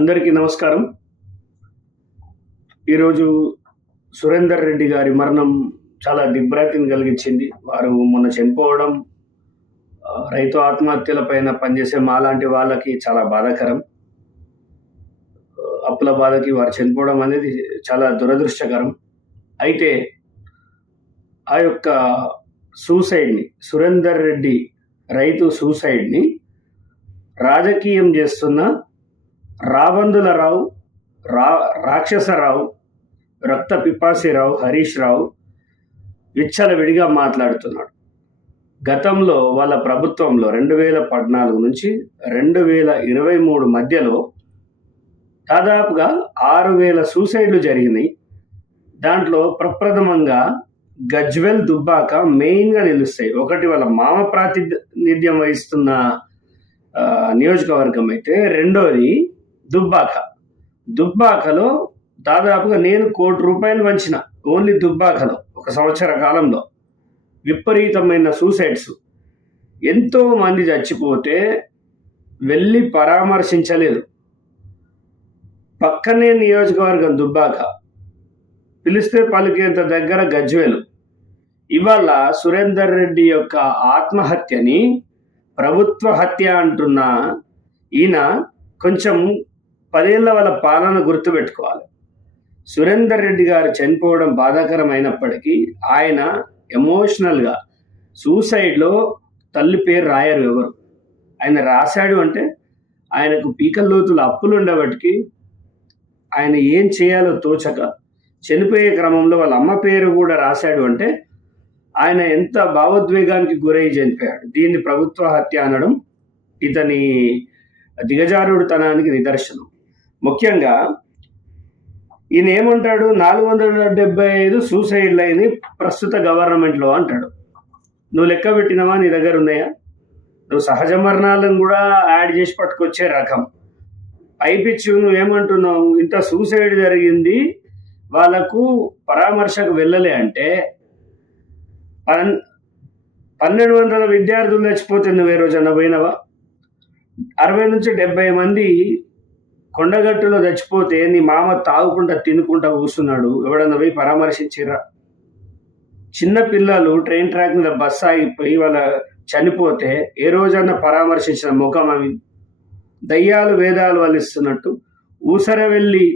అందరికీ నమస్కారం. ఈరోజు సురేందర్ రెడ్డి గారి మరణం చాలా దిగ్భ్రాంతిని కలిగించింది. వారు మొన్న చనిపోవడం రైతు ఆత్మహత్యల పైన పనిచేసే మాలాంటి వాళ్ళకి చాలా బాధాకరం. అప్పుల బాధకి వారు చనిపోవడం అనేది చాలా దురదృష్టకరం. అయితే ఆ యొక్క సూసైడ్ని, సురేందర్ రెడ్డి రైతు సూసైడ్ని రాజకీయం చేస్తున్న రాబందులరావు, రాక్షసరావు, రక్త పిపాసిరావు, హరీష్ రావు విచ్చలవిడిగా మాట్లాడుతున్నాడు. గతంలో వాళ్ళ ప్రభుత్వంలో 2014 నుంచి 2023 మధ్యలో దాదాపుగా 6,000 సూసైడ్లు జరిగినాయి. దాంట్లో ప్రప్రథమంగా గజ్వెల్, దుబ్బాక మెయిన్గా నిలుస్తాయి. ఒకటి వాళ్ళ మామ ప్రాతినిధ్యం వహిస్తున్న నియోజకవర్గం అయితే, రెండోది దుబ్బాకలో దాదాపుగా నేను ₹1,00,00,000 వంచిన ఓన్లీ దుబ్బాకలో ఒక సంవత్సర కాలంలో విపరీతమైన సూసైడ్స్. ఎంతో మంది చచ్చిపోతే వెళ్ళి పరామర్శించలేదు. పక్కనే నియోజకవర్గం దుబ్బాక, పిలిస్తే పలికేంత దగ్గర గజ్వేలు. ఇవాళ సురేందర్ రెడ్డి యొక్క ఆత్మహత్యని ప్రభుత్వ హత్య అంటున్న ఈయన కొంచెం 10 ఏళ్ల వాళ్ళ పాలన గుర్తుపెట్టుకోవాలి. సురేందర్ రెడ్డి గారు చనిపోవడం బాధాకరమైనప్పటికీ ఆయన ఎమోషనల్గా సూసైడ్లో తల్లి పేరు రాయరు ఎవరు. ఆయన రాశాడు అంటే ఆయనకు పీకల్లోతుల అప్పులు ఉండబట్టి ఆయన ఏం చేయాలో తోచక చనిపోయే క్రమంలో వాళ్ళ అమ్మ పేరు కూడా రాశాడు అంటే ఆయన ఎంత భావోద్వేగానికి గురై చనిపోయాడు. దీన్ని ప్రభుత్వ హత్య అనడం ఇతని దిగజారుడుతనానికి నిదర్శనం. ముఖ్యంగా ఈయన ఏమంటాడు, 475 సూసైడ్లు అయినాయి ప్రస్తుత గవర్నమెంట్లో అంటాడు. నువ్వు లెక్క పెట్టినవా? నీ దగ్గర ఉన్నాయా? నువ్వు సహజ మరణాలను కూడా యాడ్ చేసి పట్టుకొచ్చే రకం. పైపిచ్చు నువ్వేమంటున్నావు, ఇంత సూసైడ్ జరిగింది వాళ్ళకు పరామర్శకు వెళ్ళలే అంటే 1,200 విద్యార్థులు చచ్చిపోతే నువ్వు ఏ రోజన్నా పోయినవా? 60 నుంచి 70 మంది కొండగట్టులో చచ్చిపోతే నీ మామ తాగుకుంటా తినుకుంటా కూర్చున్నాడు. ఎవడన్నా పోయి పరామర్శించిరా? చిన్న పిల్లలు ట్రైన్ ట్రాక్ మీద బస్సు ఆగిపోయి వాళ్ళ చనిపోతే ఏ రోజన్నా పరామర్శించిన ముఖం అవి? దయ్యాలు వేదాలు వల్లిస్తున్నట్టు ఊసర వెళ్ళి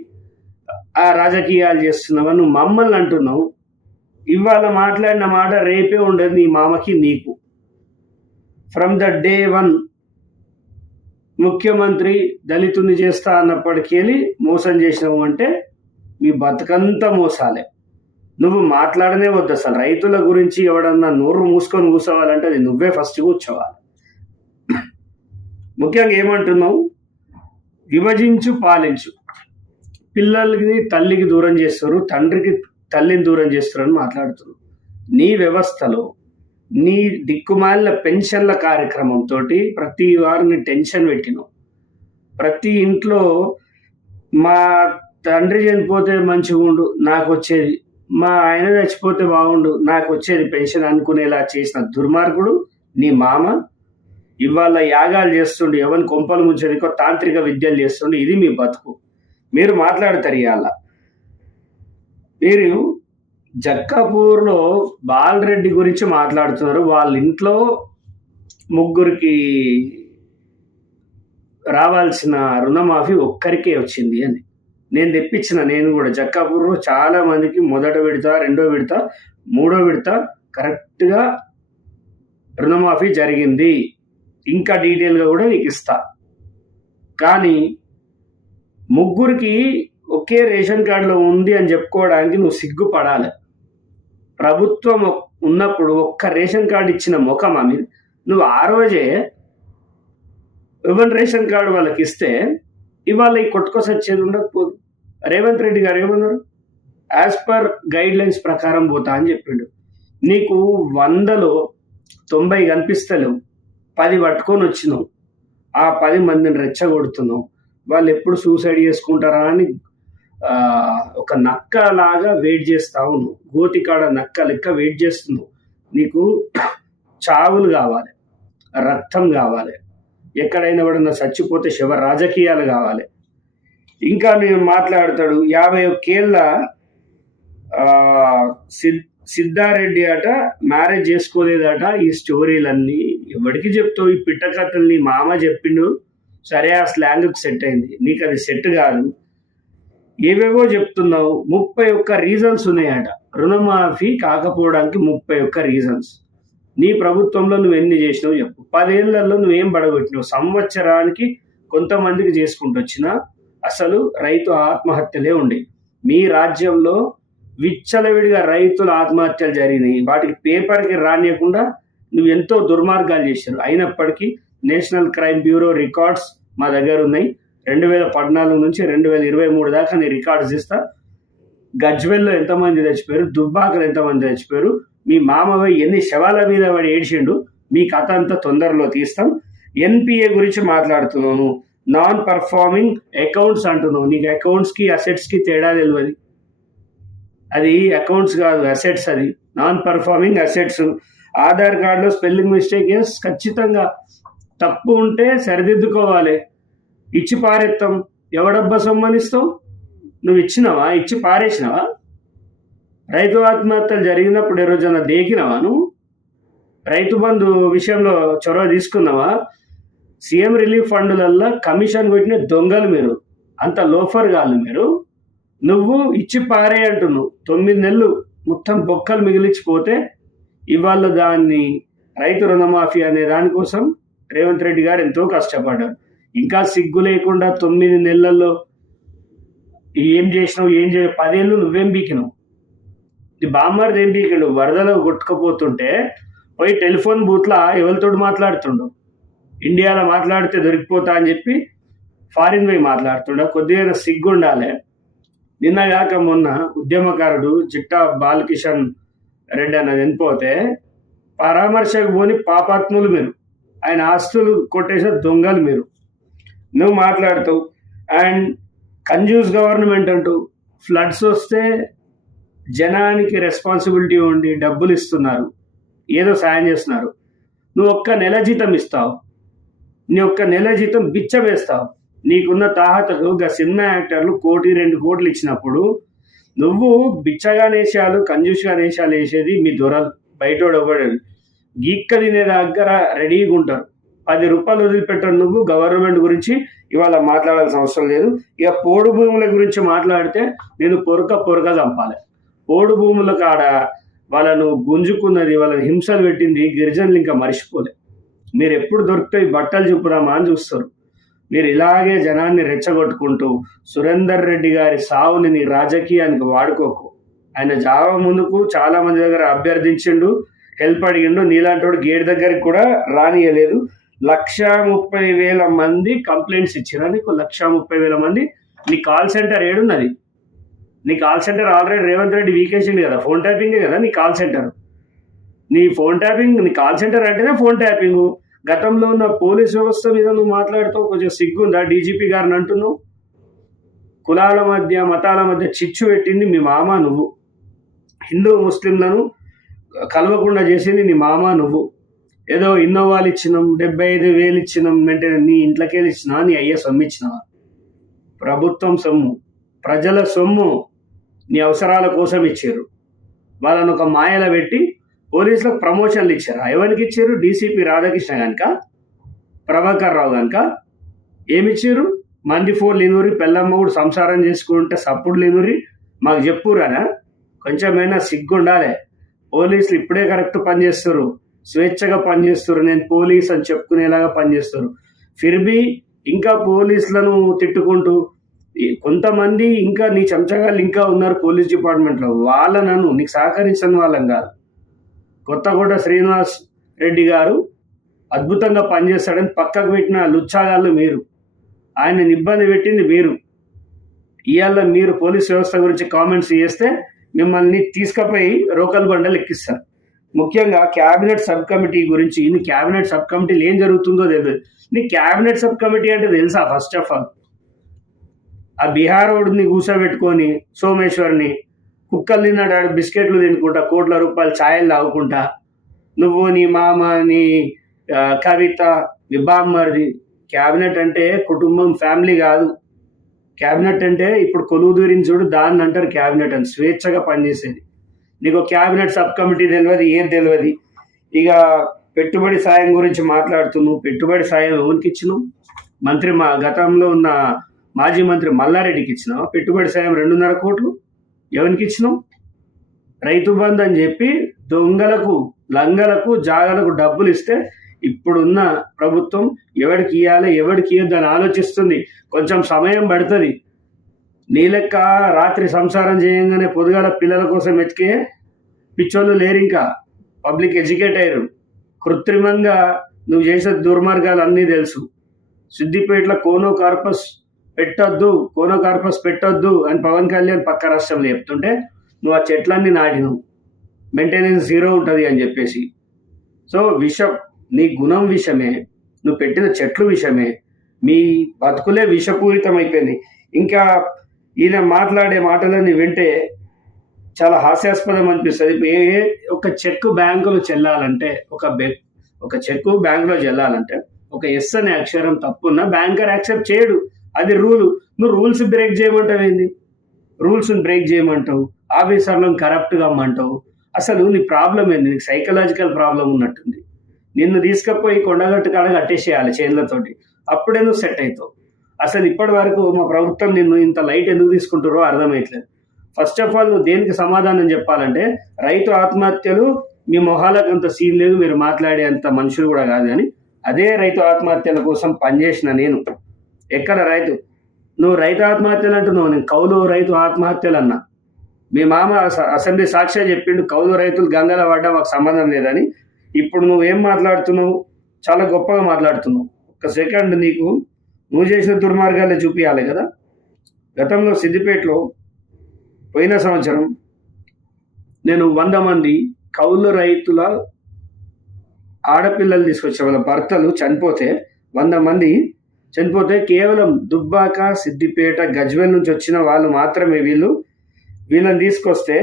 ఆ రాజకీయాలు చేస్తున్నావా? నువ్వు మమ్మల్ని అంటున్నావు. ఇవాళ మాట్లాడిన మాట రేపే ఉండదు నీ మామకి నీకు. ఫ్రమ్ ద డే 1 ముఖ్యమంత్రి దళితుని చేస్తా అన్నప్పటికీ మోసం చేసినావు అంటే మీ బతుకంతా మోసాలే. నువ్వు మాట్లాడనే వద్దు అసలు. రైతుల గురించి ఎవడన్నా నోరు మూసుకొని కూర్చోవాలంటే అది నువ్వే ఫస్ట్ కూర్చోవాలి. ముఖ్యంగా ఏమంటున్నావు, విభజించు పాలించు. పిల్లలకి తల్లికి దూరం చేస్తారు, తండ్రికి తల్లిని దూరం చేస్తారని మాట్లాడుతున్నావు. నీ వ్యవస్థలో నీ దిక్కుమాలిన పెన్షన్ల కార్యక్రమంతో ప్రతి వారిని టెన్షన్ పెట్టినావు. ప్రతి ఇంట్లో మా తండ్రి చనిపోతే మంచిగా ఉండు నాకు వచ్చేది, మా ఆయన చచ్చిపోతే బాగుండు నాకు వచ్చేది పెన్షన్ అనుకునేలా చేసిన దుర్మార్గుడు నీ మామ. ఇవాళ యాగాలు చేస్తుండు, ఎవరిని కొంపలు ముంచడికో తాంత్రిక విద్యలు చేస్తుండు. ఇది మీ బతుకు. మీరు మాట్లాడతారు. ఇవాళ మీరు జక్కాపూర్లో బాలరెడ్డి గురించి మాట్లాడుతున్నారు. వాళ్ళ ఇంట్లో 3 రావాల్సిన రుణమాఫీ ఒక్కరికే వచ్చింది అని నేను తెప్పించిన. నేను కూడా జక్కాపూర్లో చాలా మందికి మొదట విడత, రెండో విడత, మూడో విడత కరెక్ట్గా రుణమాఫీ జరిగింది. ఇంకా డీటెయిల్గా కూడా నీకు ఇస్తా. కానీ 3కి ఒకే రేషన్ కార్డులో ఉంది అని చెప్పుకోవడానికి నువ్వు సిగ్గుపడాలి. ప్రభుత్వం ఉన్నప్పుడు ఒక్క రేషన్ కార్డు ఇచ్చిన ముఖమా మీరు? నువ్వు ఆ రోజే ఎవరి రేషన్ కార్డు వాళ్ళకి ఇస్తే ఇవాళ ఈ కొట్టుకొసొచ్చేది ఉండకపోదు. రేవంత్ రెడ్డి గారు ఏమన్నారు, యాజ్ పర్ గైడ్ లైన్స్ ప్రకారం పోతా అని చెప్పిండు. నీకు 100లో 90 కనిపిస్తలేవు, 10 పట్టుకొని వచ్చినావు. ఆ 10 మందిని రెచ్చగొడుతున్నావు. వాళ్ళు ఎప్పుడు సూసైడ్ చేసుకుంటారా అని ఒక నక్క లాగా వెయిట్ చేస్తావు. నువ్వు గోతికాడ నక్క లెక్క వెయిట్ చేస్తున్నావు. నీకు చావులు కావాలి, రక్తం కావాలి, ఎక్కడైనా ఎవడన్నా చచ్చిపోతే శవ రాజకీయాలు కావాలి. ఇంకా నేను మాట్లాడతాడు 51 ఏళ్ళ సిద్ధారెడ్డి అట మ్యారేజ్ చేసుకోలేదట. ఈ స్టోరీలన్నీ ఎవరికి చెప్తావు? ఈ పిట్టకథలు నీ మామ చెప్పిండు, సరే ఆ స్లాంగ్కి సెట్ అయింది, నీకు అది సెట్ కాదు. ఏవేవో చెప్తున్నావు. 31 రీజన్స్ ఉన్నాయట రుణమాఫీ కాకపోవడానికి. 31 రీజన్స్. నీ ప్రభుత్వంలో నువ్వు ఎన్ని చేసినావు చెప్పు. 10 ఏళ్లలో నువ్వేం పడగొట్టినావు? సంవత్సరానికి కొంతమందికి చేసుకుంటూ వచ్చినా అసలు రైతు ఆత్మహత్యలే ఉండే. మీ రాజ్యంలో విచ్చలవిడిగా రైతుల ఆత్మహత్యలు జరిగినాయి. వాటికి పేపర్కి రానియకుండా నువ్వు ఎంతో దుర్మార్గాలు చేశారు. అయినప్పటికీ నేషనల్ క్రైమ్ బ్యూరో రికార్డ్స్ మా దగ్గర ఉన్నాయి. 2014 నుంచి 2023 దాకా నీ రికార్డ్స్ ఇస్తా. గజ్వెల్లో ఎంతమంది చచ్చిపోయారు, దుబ్బాకలు ఎంతమంది చచ్చిపోయారు, మీ మామయ్య ఎన్ని శవాల మీద వాడు ఏడ్చిండు, మీ కథ అంతా తొందరలో తీస్తాం. ఎన్పిఏ గురించి మాట్లాడుతున్నాను. నాన్ పర్ఫార్మింగ్ అకౌంట్స్ అంటున్నావు. నీకు అకౌంట్స్కి అసెట్స్కి తేడా తెలియదు. అది అకౌంట్స్ కాదు, అసెట్స్. అది నాన్ పర్ఫార్మింగ్ అసెట్స్. ఆధార్ కార్డులో స్పెల్లింగ్ మిస్టేక్ ఖచ్చితంగా తప్పు ఉంటే సరిదిద్దుకోవాలి. ఇచ్చి పారేస్తాం. ఎవడబ్బా సొమ్మనిస్తావు? నువ్వు ఇచ్చినావా? ఇచ్చి పారేసినావా? రైతు ఆత్మహత్యలు జరిగినప్పుడు ఏ రోజన్నా దేకినావా నువ్వు? రైతు బంధు విషయంలో చొరవ తీసుకున్నావా? సీఎం రిలీఫ్ ఫండ్లల్లో కమిషన్ కొట్టిన దొంగలు మీరు, అంత లోఫర్ కాదు మీరు. నువ్వు ఇచ్చి పారే అంటున్నావు. 9 నెలలు మొత్తం బొక్కలు మిగిలిచ్చిపోతే ఇవాళ దాన్ని రైతు రుణమాఫీ అనే దానికోసం రేవంత్ రెడ్డి గారు ఎంతో కష్టపడ్డారు. ఇంకా సిగ్గు లేకుండా 9 నెలల్లో ఏం చేసినావు? 10 ఏళ్ళు నువ్వేం బీకినావు? ఈ బామ్మర్ది ఏం బీకిండు? వరదలో కొట్టుకుపోతుంటే పోయి టెలిఫోన్ బూత్లో ఎవరితో మాట్లాడుతుండు. ఇండియాలో మాట్లాడితే దొరికిపోతా అని చెప్పి ఫారిన్ పోయి మాట్లాడుతుండ. కొద్దిగా సిగ్గు ఉండాలి. నిన్నగాక మొన్న ఉద్యమకారుడు జిట్టా బాలకిషన్ రెడ్డి అన్నది చనిపోతే పరామర్శకు పోని పాపాత్ములు మీరు. ఆయన ఆస్తులు కొట్టేసిన దొంగలు మీరు. నువ్వు మాట్లాడుతావు. అండ్ కంజ్యూస్ గవర్నమెంట్ అంటూ ఫ్లడ్స్ వస్తే జనానికి రెస్పాన్సిబిలిటీ ఉండి డబ్బులు ఇస్తున్నారు, ఏదో సాయం చేస్తున్నారు. నువ్వు ఒక్క నెల జీతం ఇస్తావు, నీ ఒక్క నెల జీతం బిచ్చం వేస్తావు. నీకున్న తాహతకు సినిమా యాక్టర్లు 1 కోటి 2 కోట్లు ఇచ్చినప్పుడు నువ్వు బిచ్చగా నేషాలు, కంజూస్గా నేషాలు వేసేది మీ దొరలు. బయటోడు ఒకడు గీక్క తినే దగ్గర రెడీగా ఉంటారు. 10 రూపాయలు వదిలిపెట్టాడు. నువ్వు గవర్నమెంట్ గురించి ఇవాళ మాట్లాడాల్సిన అవసరం లేదు. ఇక పోడు భూముల గురించి మాట్లాడితే నేను పొరక చంపాలి. పోడు భూముల కాడ వాళ్ళను గుంజుకున్నది, వాళ్ళని హింసలు పెట్టింది గిరిజనులు ఇంకా మర్చిపోలే. మీరు ఎప్పుడు దొరుకుతాయి బట్టలు చూపురామా అని చూస్తారు. మీరు ఇలాగే జనాన్ని రెచ్చగొట్టుకుంటూ సురేందర్ రెడ్డి గారి సావుని నీ రాజకీయానికి వాడుకోకు. ఆయన జావ ముందుకు చాలా మంది దగ్గర అభ్యర్థించిండు, హెల్ప్ అడిగిండు. నీలాంటి గేట్ దగ్గరికి కూడా రానియలేదు. 130,000 మంది కంప్లైంట్స్ ఇచ్చినా నీకు. 130,000 మంది. నీ కాల్ సెంటర్ ఏడున్నది? నీ call centre already Revanth Reddy వీకేసింది కదా. ఫోన్ ట్యాపింగే కదా నీ కాల్ సెంటర్. నీ ఫోన్ ట్యాపింగ్, నీ కాల్ సెంటర్ అంటేనే ఫోన్ ట్యాపింగ్. గతంలో ఉన్న పోలీస్ వ్యవస్థ మీద నువ్వు మాట్లాడుతావు. కొంచెం సిగ్గుందా? డీజీపీ గారిని అంటున్నావు. కులాల మధ్య మతాల మధ్య చిచ్చు పెట్టింది మీ మామ నువ్వు. హిందూ ముస్లింలను కలవకుండా చేసింది నీ మామ నువ్వు. ఏదో ఇన్నోవాలు ఇచ్చినాం, 75,000 ఇచ్చినాం అంటే నీ ఇంట్లోకి వెళ్ళి ఇచ్చినావా? నీ అయ్యే సొమ్ము ఇచ్చినావా? ప్రభుత్వం సొమ్ము, ప్రజల సొమ్ము నీ అవసరాల కోసం ఇచ్చారు. వాళ్ళను ఒక మాయలో పెట్టి పోలీసులకు ప్రమోషన్లు ఇచ్చారు. ఎవరికి ఇచ్చారు? డీసీపీ రాధాకృష్ణ కనుక, ప్రభాకర్ రావు కనుక. ఏమిచ్చారు? మంది ఫోన్లు ఇనురి, పెళ్ళమ్మ కూడా సంసారం చేసుకుంటే సప్పుడు లేనురి మాకు చెప్పురానా? కొంచెమైనా సిగ్గుండాలి. పోలీసులు ఇప్పుడే కరెక్ట్ పనిచేస్తారు, స్వేచ్ఛగా పనిచేస్తారు, నేను పోలీస్ అని చెప్పుకునేలాగా పనిచేస్తారు. ఫిర్బీ ఇంకా పోలీసులను తిట్టుకుంటూ కొంతమంది ఇంకా నీ చెంచగాళ్ళు ఇంకా ఉన్నారు పోలీస్ డిపార్ట్మెంట్లో. వాళ్ళను నీకు సహకరించిన వాళ్ళం కాదు. కొత్తగూడ శ్రీనివాస్ రెడ్డి గారు అద్భుతంగా పనిచేస్తాడని పక్కకు పెట్టిన లుచ్చాగాళ్ళు మీరు. ఆయనని ఇబ్బంది పెట్టింది మీరు. ఇవాళ మీరు పోలీస్ వ్యవస్థ గురించి కామెంట్స్ చేస్తే మిమ్మల్ని తీసుకుపోయి రోకల్ బండలు ఎక్కిస్తారు. ముఖ్యంగా క్యాబినెట్ సబ్ కమిటీ గురించి. నీ క్యాబినెట్ సబ్ కమిటీలు ఏం జరుగుతుందో తెలియదు. నీ క్యాబినెట్ సబ్ కమిటీ అంటే తెలుసా? ఫస్ట్ ఆఫ్ ఆల్ ఆ బీహార్ వాడిని కూర్చోబెట్టుకొని సోమేశ్వర్ని కుక్కలు తిన్నాడు, బిస్కెట్లు తినుకుంటా, కోట్ల రూపాయలు ఛాయలు తాగుకుంటా, నువ్వు నీ మామ నీ కవిత మీ బామ్మర్ది. క్యాబినెట్ అంటే కుటుంబం, ఫ్యామిలీ కాదు. క్యాబినెట్ అంటే ఇప్పుడు కొలువు దూరించుడు దాన్ని అంటారు క్యాబినెట్ అని, స్వేచ్ఛగా పనిచేసేది. నీకు క్యాబినెట్ సబ్ కమిటీ తెలియదు, ఏం తెలియదు. ఇక పెట్టుబడి సాయం గురించి మాట్లాడుతున్నావు. పెట్టుబడి సాయం ఎవరికి ఇచ్చినావు? మంత్రి గతంలో ఉన్న మాజీ మంత్రి మల్లారెడ్డికి ఇచ్చినావు పెట్టుబడి సాయం 2.5 కోట్లు. ఎవరికి ఇచ్చినావు? రైతు బంధు అని చెప్పి దొంగలకు, లంగలకు, జాగలకు డబ్బులు ఇస్తే ఇప్పుడున్న ప్రభుత్వం ఎవరికి ఇవ్వాలి, ఎవరికి ఇవ్వద్దు అని ఆలోచిస్తుంది. కొంచెం సమయం పడుతుంది. నీ లెక్క రాత్రి సంసారం చేయంగానే పొద్దుగాల పిల్లల కోసం వెతికే పిచ్చోళ్ళు లేరు. ఇంకా పబ్లిక్ ఎడ్యుకేట్ అయ్యారు. కృత్రిమంగా నువ్వు చేసే దుర్మార్గాలు అన్నీ తెలుసు. సిద్దిపేటలో కోనో కార్పస్ పెట్టొద్దు అని పవన్ కళ్యాణ్ పక్క రాష్ట్రంలో చెప్తుంటే నువ్వు ఆ చెట్లన్నీ నాటినవు. మెయింటెనెన్స్ 0 ఉంటుంది అని చెప్పేసి. సో విషం, నీ గుణం విషమే, నువ్వు పెట్టిన చెట్లు విషమే, మీ బతుకులే విషపూరితం అయిపోయింది. ఇంకా ఈయన మాట్లాడే మాటలన్నీ వింటే చాలా హాస్యాస్పదం అనిపిస్తుంది. ఒక చెక్ బ్యాంకులో చెల్లాలంటే, ఒక చెక్కు బ్యాంకులో చెల్లాలంటే ఒక ఎస్ అనే అక్షరం తప్పున్నా బ్యాంకర్ యాక్సెప్ట్ చేయడు. అది రూలు. నువ్వు రూల్స్ బ్రేక్ చేయమంటావు ఏంది? రూల్స్ని బ్రేక్ చేయమంటావు, ఆఫీసర్లను కరప్ట్గా అమ్మంటావు. అసలు నీ ప్రాబ్లం ఏంది? నీకు సైకలాజికల్ ప్రాబ్లం ఉన్నట్టుంది. నిన్ను తీసుకపోయి కొండగట్టు కాడ కట్టేసేయాలి చేతులతోటి, అప్పుడే నువ్వు సెట్ అవుతావు. అసలు ఇప్పటి వరకు మా ప్రభుత్వం నిన్ను ఇంత లైట్ ఎందుకు తీసుకుంటారో అర్థమవుతలేదు. ఫస్ట్ ఆఫ్ ఆల్ నువ్వు దేనికి సమాధానం చెప్పాలంటే, రైతు ఆత్మహత్యలు మీ మొహాలకు అంత సీన్ లేదు, మీరు మాట్లాడే అంత మనుషులు కూడా కాదు. కానీ అదే రైతు ఆత్మహత్యల కోసం పనిచేసిన నేను. ఎక్కడ నువ్వు రైతు ఆత్మహత్యలు అంటున్నావు, నేను కౌలు రైతు ఆత్మహత్యలు అన్నా. మీ మామ అసెంబ్లీ సాక్షిగా చెప్పిండు కౌలు రైతులు గంగల పడ్డా మాకు సంబంధం లేదని. ఇప్పుడు నువ్వేం మాట్లాడుతున్నావు? చాలా గొప్పగా మాట్లాడుతున్నావు. ఒక సెకండ్ నువ్వు చేసిన దుర్మార్గాలే చూపించాలి కదా. గతంలో సిద్దిపేటలో పోయిన సంవత్సరం నేను 100 మంది కౌలు రైతుల ఆడపిల్లలు తీసుకొచ్చే వాళ్ళ భర్తలు చనిపోతే 100 మంది చనిపోతే కేవలం దుబ్బాక, సిద్దిపేట, గజ్వేల్ నుంచి వచ్చిన వాళ్ళు మాత్రమే వీళ్ళని తీసుకొస్తే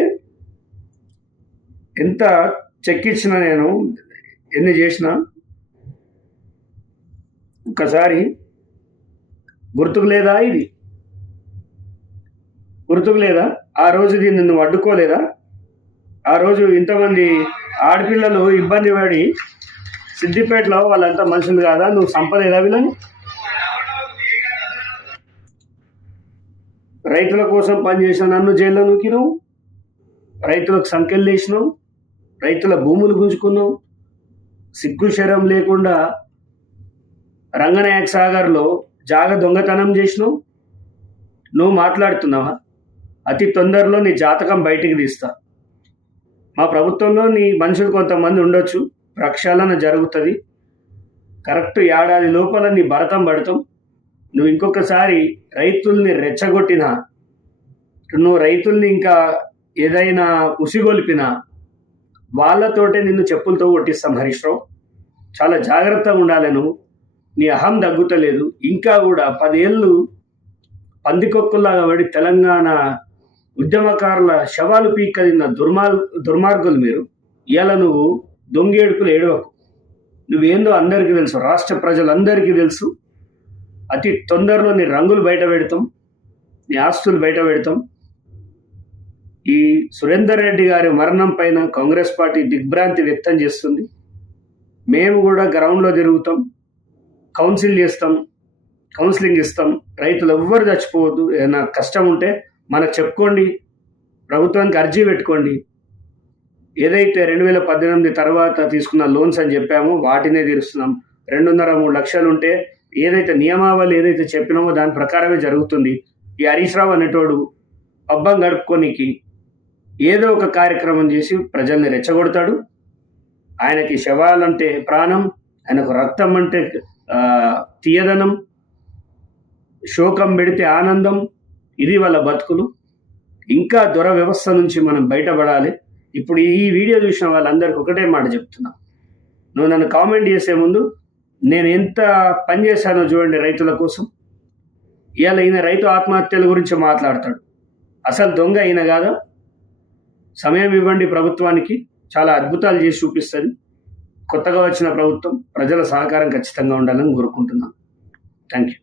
ఎంత చెక్కిచ్చిన నేను ఎన్ని చేసినా ఒక్కసారి గుర్తుకు లేదా? ఇది గుర్తుకు లేదా? ఆ రోజు దీన్ని నువ్వు అడ్డుకోలేదా? ఆ రోజు ఇంతమంది ఆడపిల్లలు ఇబ్బంది పడి సిద్దిపేటలో వాళ్ళంతా మనుషులు కాదా? నువ్వు సంపలేదా వీళ్ళని? రైతుల కోసం పనిచేసిన నన్ను జైల్లో నూకినావు, రైతులకు సంఖ్యలు వేసినావు, రైతుల భూములు గుంజుకున్నావు, సిగ్గు శరం లేకుండా రంగనాయక సాగర్లో జాగ దొంగతనం చేసినావు. నువ్వు మాట్లాడుతున్నావా? అతి తొందరలో నీ జాతకం బయటికి తీస్తా. మా ప్రభుత్వంలో నీ మనుషులు కొంతమంది ఉండొచ్చు, ప్రక్షాళన జరుగుతుంది. కరెక్ట్ ఏడాది లోపల నీ భరతం పడతాం. నువ్వు ఇంకొకసారి రైతుల్ని రెచ్చగొట్టినా, నువ్వు రైతుల్ని ఇంకా ఏదైనా ఉసిగొల్పినా వాళ్ళతోటే నిన్ను చెప్పులతో కొట్టిస్తాం హరీష్ రావు. చాలా జాగ్రత్తగా ఉండాలి. నువ్వు నీ అహం తగ్గుతలేదు. ఇంకా కూడా 10 ఏళ్ళు పందికొక్కుల్లాగా పడి తెలంగాణ ఉద్యమకారుల శవాలు పీక్కదిన్న దుర్మార్గులు మీరు. ఇవాళ నువ్వు దొంగేడుపులు ఏడవకు. నువ్వేందో అందరికీ తెలుసు, రాష్ట్ర ప్రజలందరికీ తెలుసు. అతి తొందరలో నీ రంగులు బయట పెడతాం, నీ ఆస్తులు బయట పెడతాం. ఈ సురేందర్ రెడ్డి గారి మరణం పైన కాంగ్రెస్ పార్టీ దిగ్భ్రాంతి వ్యక్తం చేస్తుంది. మేము కూడా గ్రౌండ్లో తిరుగుతాం, కౌన్సిలింగ్ ఇస్తాం. రైతులు ఎవ్వరు చచ్చిపోవద్దు. ఏదైనా కష్టం ఉంటే మనకు చెప్పుకోండి, ప్రభుత్వానికి అర్జీ పెట్టుకోండి. ఏదైతే 2018 తర్వాత తీసుకున్న లోన్స్ అని చెప్పామో వాటినే తీరుస్తున్నాం. 2.5-3 లక్షలు ఉంటే ఏదైతే నియమావళి ఏదైతే చెప్పినామో దాని ప్రకారమే జరుగుతుంది. ఈ హరీష్ రావు అనేటోడు పబ్బం గడుపుకోనికి ఏదో ఒక కార్యక్రమం చేసి ప్రజల్ని రెచ్చగొడతాడు. ఆయనకి శవాలంటే ప్రాణం, ఆయనకు రక్తం అంటే తీయదనం, శోకం పెడితే ఆనందం. ఇది వాళ్ళ బతుకులు. ఇంకా దొర వ్యవస్థ నుంచి మనం బయటపడాలి. ఇప్పుడు ఈ వీడియో చూసిన వాళ్ళందరికీ ఒకటే మాట చెప్తున్నా, నువ్వు నన్ను కామెంట్ చేసే ముందు నేను ఎంత పని చేశానో చూడండి రైతుల కోసం. ఇవాళ ఈయన రైతు ఆత్మహత్యల గురించి మాట్లాడతాడు. అసలు దొంగ ఈయన కాదా? సమయం ఇవ్వండి ప్రభుత్వానికి, చాలా అద్భుతాలు చేసి చూపిస్తుంది. కొత్తగా వచ్చిన ప్రభుత్వం, ప్రజల సహకారం ఖచ్చితంగా ఉండాలని కోరుకుంటున్నాను. Thank you.